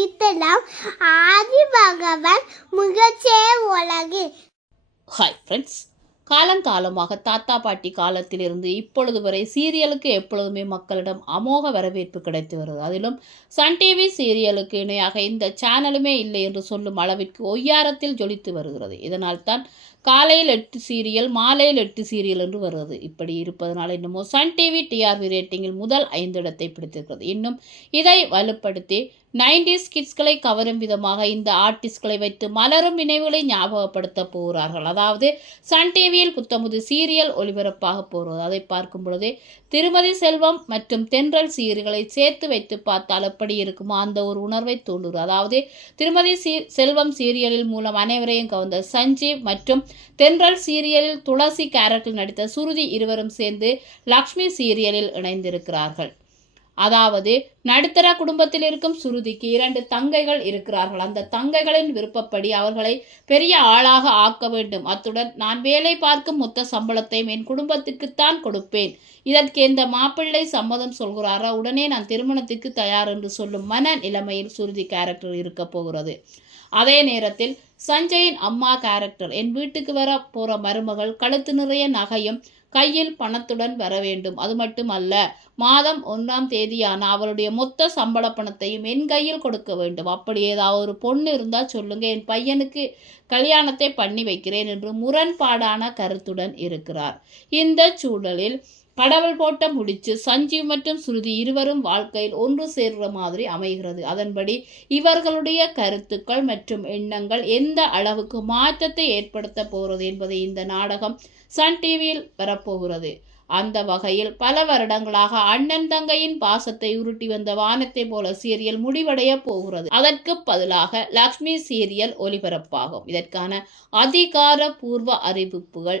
ஒழித்தலாம் ஆதி பகவான் முகச்சே உலகு hi friends காலங்காலமாக தாத்தா பாட்டி காலத்திலிருந்து இப்பொழுது வரை சீரியலுக்கு எப்பொழுதுமே மக்களிடம் அமோக வரவேற்பு கிடைத்து வருகிறது அதிலும் சன் டிவி சீரியலுக்கு இணையாக இந்த சேனலுமே இல்லை என்று சொல்லும் அளவிற்கு ஒய்யாரத்தில் ஜொலித்து வருகிறது. இதனால் தான் காலையில் எட்டு சீரியல் மாலையில் எட்டு சீரியல் என்று வருகிறது இப்படி இருப்பதனால் இன்னமும் சன் டிவி டிஆர்பி ரேட்டிங்கில் முதல் ஐந்து இடத்தை பிடித்திருக்கிறது. இன்னும் இதை வலுப்படுத்தி நைன்டிஸ் கிட்ஸ்களை கவரும் விதமாக இந்த ஆர்டிஸ்ட்களை வைத்து மலரும் நினைவுகளை ஞாபகப்படுத்த போகிறார்கள். அதாவது சன் டிவியில் புத்தமுது சீரியல் ஒளிபரப்பாக போகிறது. அதை பார்க்கும் பொழுதே திருமதி செல்வம் மற்றும் தென்றல் சீரியல்களை சேர்த்து வைத்து பார்த்தால் எப்படி இருக்குமோ அந்த ஒரு உணர்வை தூண்டுகிறது. அதாவது திருமதி சீ செல்வம் சீரியலில் மூலம் அனைவரையும் கவர்ந்த சஞ்சீவ் மற்றும் தென்றல் சீரியலில் துளசி கேரக்டர் நடித்த சுருதி இருவரும் சேர்ந்து லக்ஷ்மி சீரியலில் இணைந்திருக்கிறார்கள். அதாவது நடுத்தர குடும்பத்தில் இருக்கும் சுருதிக்கு இரண்டு தங்கைகள் இருக்கிறார்கள். அந்த தங்கைகளின் விருப்பப்படி அவர்களை பெரிய ஆளாக ஆக்க வேண்டும். அத்துடன் நான் வேலை பார்க்கும் மொத்த சம்பளத்தையும் என் குடும்பத்துக்குத்தான் கொடுப்பேன். இதற்கு இந்த மாப்பிள்ளை சம்மதம் சொல்கிறாரா உடனே நான் திருமணத்திற்கு தயார் என்று சொல்லும் மன நிலைமையில் சுருதி கேரக்டர் இருக்க போகிறது. அதே நேரத்தில் சஞ்சயின் அம்மா கேரக்டர் என் வீட்டுக்கு வர போற மருமகள் கழுத்து நிறைய நகையும் கையில் பணத்துடன் வர வேண்டும். அது மட்டுமல்ல மாதம் ஒன்றாம் தேதியான அவளுடைய மொத்த சம்பள பணத்தையும் என் கையில் கொடுக்க வேண்டும். அப்படி ஏதாவது ஒரு பொண்ணு இருந்தால் சொல்லுங்க. என் பையனுக்கு கல்யாணத்தை பண்ணி வைக்கிறேன் என்று முரண்பாடான கருத்துடன் இருக்கிறார். இந்த சூழலில் கடவுள் போட்ட முடிச்சு சஞ்சீவ் மற்றும் ஸ்ருதி இருவரும் வாழ்க்கையில் ஒன்று சேர்கிற மாதிரி அமைகிறது. அதன்படி இவர்களுடைய கருத்துக்கள் மற்றும் எண்ணங்கள் எந்த அளவுக்கு மாற்றத்தை ஏற்படுத்த போகிறது என்பதை இந்த நாடகம் சன் டிவியில் வரப்போகிறது. அந்த வகையில் பல வருடங்களாக அண்ணன் தங்கையின் பாசத்தை உருட்டி வந்த வானத்தை போல சீரியல் முடிவடைய போகிறது. அதற்கு பதிலாக லக்ஷ்மி சீரியல் ஒளிபரப்பாகும். இதற்கான அதிகாரபூர்வ அறிவிப்புகள்